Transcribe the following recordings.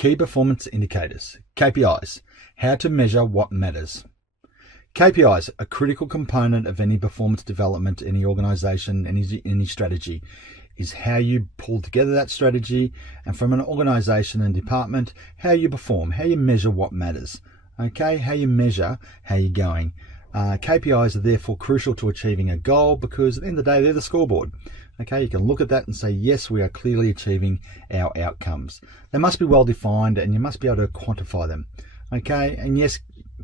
Key Performance Indicators, KPIs, how to measure what matters. KPIs, a critical component of any performance development, any organization, any strategy, is how you pull together that strategy, and from an organization and department, how you perform, how you measure what matters. Okay, how you measure how you're going. KPIs are therefore crucial to achieving a goal because at the end of the day, they're the scoreboard. Okay, you can look at that and say, yes, we are clearly achieving our outcomes. They must be well defined and you must be able to quantify them. Okay, and yes,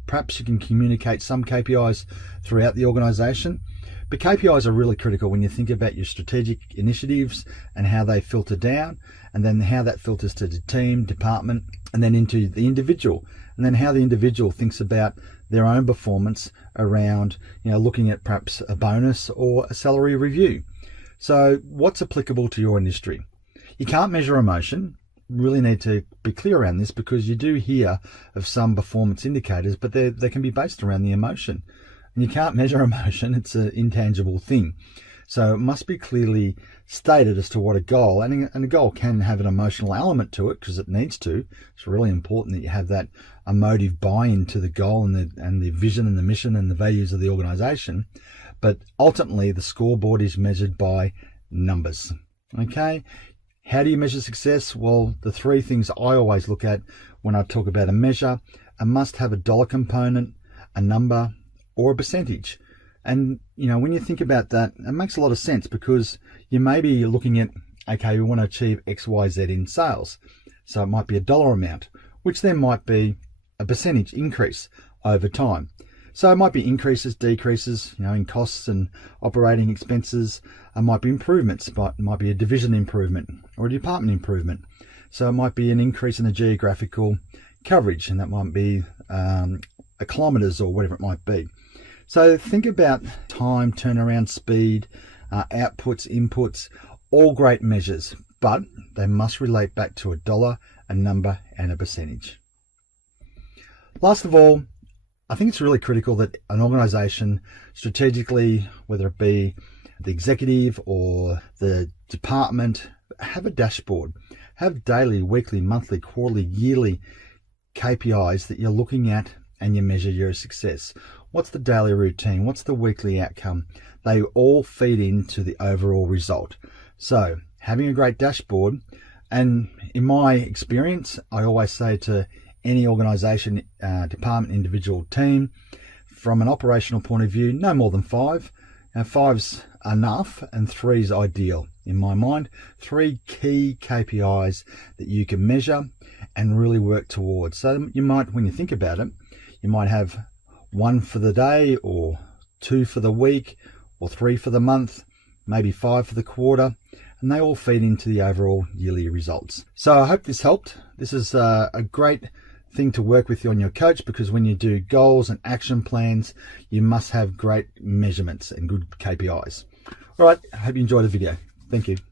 perhaps you can communicate some KPIs throughout the organization, but KPIs are really critical when you think about your strategic initiatives and how they filter down, and then how that filters to the team, department, and then into the individual, and then how the individual thinks about their own performance around, looking at perhaps a bonus or a salary review. So what's applicable to your industry? You can't measure emotion. Really need to be clear around this because you do hear of some performance indicators, but they can be based around the emotion. And you can't measure emotion. It's an intangible thing. So it must be clearly stated as to what a goal, and a goal can have an emotional element to it because it needs to. It's really important that you have that emotive buy-in to the goal and the vision and the mission and the values of the organization. But ultimately, the scoreboard is measured by numbers. Okay, how do you measure success? Well, the three things I always look at when I talk about a measure: it must have a dollar component, a number, or a percentage. And when you think about that, it makes a lot of sense because you may be looking at, okay, we want to achieve X, Y, Z in sales. So it might be a dollar amount, which then might be a percentage increase over time. So it might be increases, decreases, in costs and operating expenses. It might be improvements, but it might be a division improvement or a department improvement. So it might be an increase in the geographical coverage, and that might be kilometers or whatever it might be. So think about time, turnaround speed, outputs, inputs, all great measures, but they must relate back to a dollar, a number, and a percentage. Last of all, I think it's really critical that an organization strategically, whether it be the executive or the department, have a dashboard, have daily, weekly, monthly, quarterly, yearly KPIs that you're looking at and you measure your success. What's the daily routine? What's the weekly outcome? They all feed into the overall result. So having a great dashboard, and in my experience, I always say to any organization, department, individual, team, from an operational point of view, no more than 5. Now 5's enough and 3's ideal in my mind. 3 key KPIs that you can measure and really work towards. So you might, when you think about it, you might have 1 for the day, or 2 for the week, or 3 for the month, maybe 5 for the quarter, and they all feed into the overall yearly results. So I hope this helped. This is a great thing to work with you on your coach, because when you do goals and action plans, you must have great measurements and good KPIs. All right, I hope you enjoyed the video. Thank you.